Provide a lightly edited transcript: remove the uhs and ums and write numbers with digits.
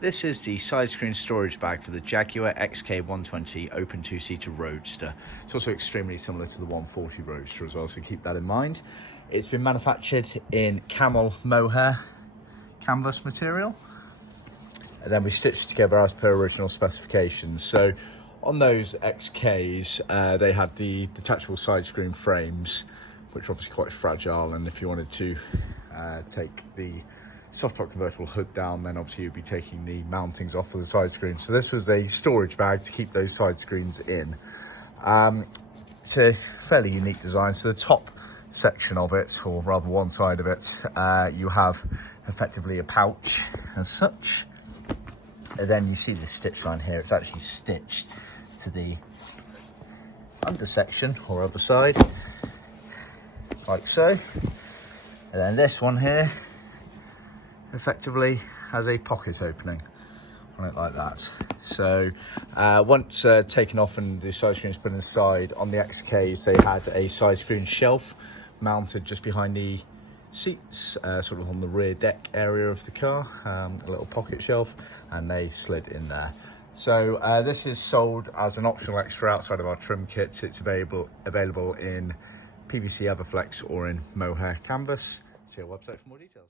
This is the side screen storage bag for the Jaguar XK120 open two-seater Roadster. It's also extremely similar to the 140 Roadster as well, so keep that in mind. It's been manufactured in Camel Mohair Canvas material, and then we stitched together as per original specifications. So on those XKs, they had the detachable side screen frames, which are obviously quite fragile, and if you wanted to take the Soft Top Convertible Hood down, then obviously you'd be taking the mountings off of the side screen. So this was a storage bag to keep those side screens in. It's a fairly unique design. So the top section of it, or rather one side of it, you have effectively a pouch as such. And then you see the stitch line here. It's actually stitched to the under section or other side, like so. And then this one here effectively has a pocket opening on it like that. So once taken off and the side screen is put inside, on the XKs they had a side screen shelf mounted just behind the seats, sort of on the rear deck area of the car, a little pocket shelf, and they slid in there. So this is sold as an optional extra outside of our trim kits. It's available in PVC Everflex or in Mohair Canvas. See our website for more details.